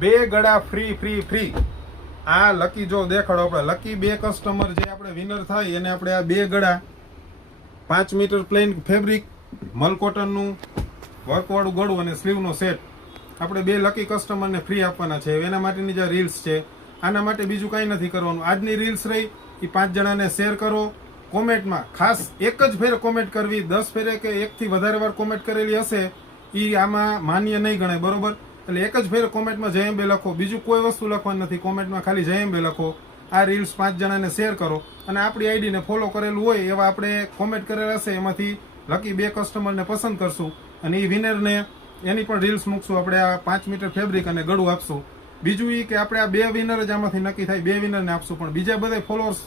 2 ગળા free free free. આ lucky જો દેખાડો આપણે લકી 2 કસ્ટમર જે આપણે વિનર થાય એને આપણે આ 2 ગળા 5 મીટર પ્લેન ફેબ્રિક મલ કોટનનું વર્કવાળું ગળું અને સ્લીવનો સેટ આપણે 2 લકી કસ્ટમરને ફ્રી આપવાના છે. એના માટેની જે રીલ્સ છે આના માટે બીજું કાંઈ નથી કરવાનું. આજની રીલ્સ રહી એ 5 જણાને શેર કરો. કોમેન્ટમાં ખાસ એક જ ફેરે કોમેન્ટ કરવી, 10 ફેરે કે એકથી વધારે વાર કોમેન્ટ કરેલી હશે એ આમાં માન્ય નહીં ગણાય, બરોબર? એટલે એક જ ફેરે કોમેન્ટમાં જય અંબે લખો, બીજું કોઈ વસ્તુ લખવાનું નથી. કોમેન્ટમાં ખાલી જય અંબે લખો. આ રીલ્સ 5 જણાને શેર કરો અને આપણી આઈડીને ફોલો કરેલું હોય એવા આપણે કોમેન્ટ કરેલા હશે એમાંથી લકી 2 કસ્ટમરને પસંદ કરશું અને એ વિનરને એની પણ રીલ્સ મૂકશું. આપણે આ 5 મીટર ફેબ્રિક અને ગળું આપશું. બીજું એ કે આપણે આ 2 વિનર જ આમાંથી નક્કી થાય, 2 વિનરને આપશું. પણ બીજા બધા ફોલોઅર્સ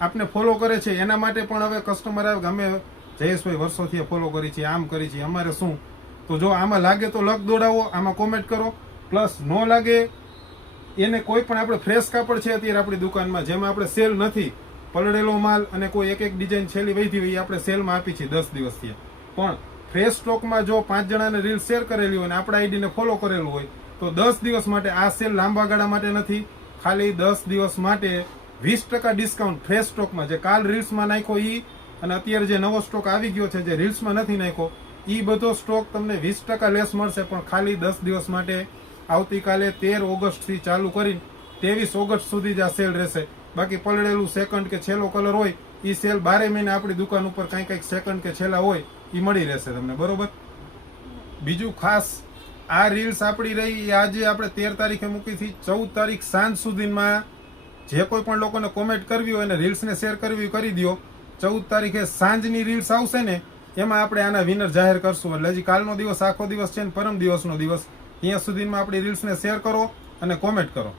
આપને ફોલો કરે છે એના માટે પણ હવે કસ્ટમર આવે કે અમે જયેશભાઈ વર્ષોથી ફોલો કરી છે, આમ કરી છે, અમારે શું? તો જો આમાં લાગે તો લક દોડાવો, આમાં કોમેન્ટ કરો. પ્લસ ન લાગે એને કોઈ પણ આપણે ફ્રેશ કાપડ છે અત્યારે આપણી દુકાનમાં જેમાં આપણે સેલ નથી, પલળેલો માલ અને કોઈ એક ડિઝાઇન છેલ્લી વધી હોય એ આપણે સેલમાં આપી છે 10 દિવસથી. પણ ફ્રેશ સ્ટોકમાં જો 5 જણાને રીલ શેર કરેલી હોય અને આપણા આઈડીને ફોલો કરેલું હોય તો 10 દિવસ માટે આ સેલ લાંબા ગાળા માટે નથી, ખાલી 10 દિવસ માટે 20% ડિસ્કાઉન્ટ ફ્રેશ સ્ટોકમાં. જે કાલ રીલ્સમાં નાખ્યો ઈ અને અત્યારે જે નવો સ્ટોક આવી ગયો છે જે રીલ્સમાં નથી નાખ્યો ઈ બધો સ્ટોક તમને 20% લેસ મળશે. પણ ખાલી 10 દિવસ માટે આવતીકાલે 13 ઓગસ્ટથી ચાલુ કરીને 23 ઓગસ્ટ સુધી જ આ સેલ રહેશે. બાકી પલળેલું સેકન્ડ કે છેલ્લો કલર હોય એ સેલ 12 મહિને આપણી દુકાન ઉપર કંઈક સેકન્ડ કે છેલ્લા હોય એ મળી રહેશે તમને, બરોબર? બીજું ખાસ આ રીલ્સ આપણી રહી આજે આપણે 13 તારીખે મૂકી હતી. 14 તારીખ સાંજ સુધીમાં જે કોઈ પણ લોકોને કોમેન્ટ કરવી હોય અને રીલ્સને શેર કરવી કરી દો. 14 તારીખે સાંજની રીલ્સ આવશે ને એમાં આપણે આના વિનર જાહેર કરશું. એટલે હજી કાલનો દિવસ આખો દિવસ છે ને પરમ દિવસનો દિવસ, ત્યાં સુધીમાં આપણી રીલ્સને શેર કરો અને કોમેન્ટ કરો.